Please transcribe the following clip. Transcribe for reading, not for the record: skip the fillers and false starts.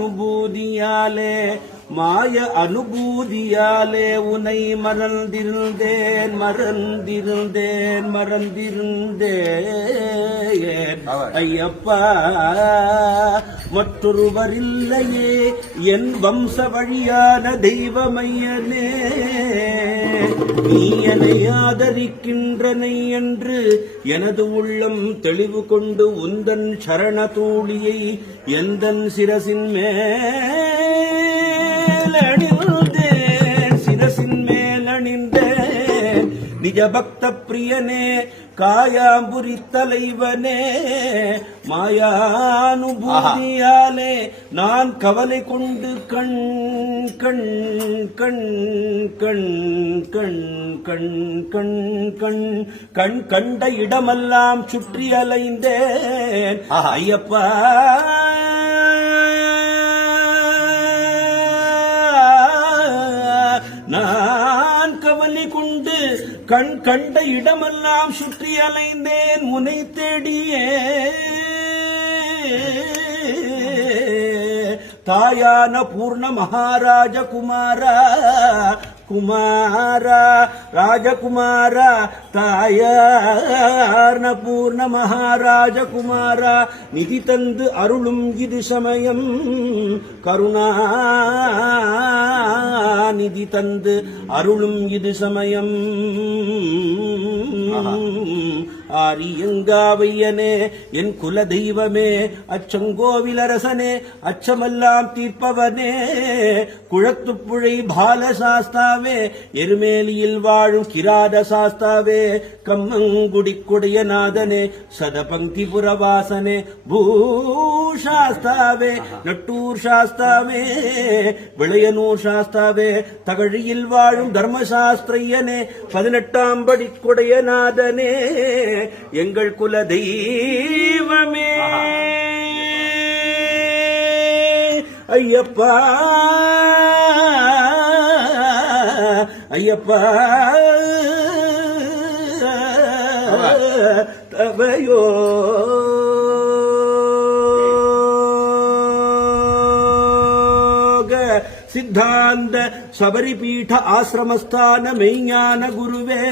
மாயானுபூதியாலே மாய அனுபூதியாலே உனை மறந்திருந்தேன் ஐயப்பா மற்றொருவரில்லையே என் வம்ச வழியான தெய்வமையனே நீ என்னை ஆதரிக்கின்றனை என்று எனது உள்ளம் தெளிவு கொண்டு உந்தன் சரண தூளியை எந்தன் சிரசின் மேலணிந்தேன் நிஜ பக்த பிரியனே காயாம்புரி தலைவனே மாயானுபூதியாலே நான் கவலை கொண்டு கண் கண் கண் கண் கண் கண் கண் கண் கண் கண்ட இடமெல்லாம் சுற்றி அலைந்தேன் ஐயப்பா நான் கவலை கொண்டு கண் கண்ட இடமெல்லாம் சுற்றி அலைந்தேன் முனை தேடியே தாயான பூர்ண மகாராஜ குமாரா ராஜகுமாரா தாயான பூர்ண மகாராஜ குமாரா நிதி தந்து அருளும் இது சமயம் கருணா நிதி தந்து அருளும் இது சமயம் ஆரியங்காவையனே என் குல தெய்வமே அச்சங்கோவிலரசனே அச்சமெல்லாம் தீர்ப்பவனே குழத்துப்புழை பாலசாஸ்தாவே எருமேலியில் வாழும் கிராத சாஸ்தாவே கம்மங்குடி கொடையநாதனே சதபங்கி புரவாசனே பூஷாஸ்தாவே நட்டூர் சாஸ்தாவே விளையனூர் சாஸ்தாவே தகழியில் வாழும் தர்மசாஸ்திரையனே 18ஆம் படி கொடையநாதனே எங்கள் குல தெய்வமே ஐயப்பா ஐயப்பா தவையோ சித்தாந்த சபரிபீಠ ஆசிரமஸ்தான மெய்ஞான குருவே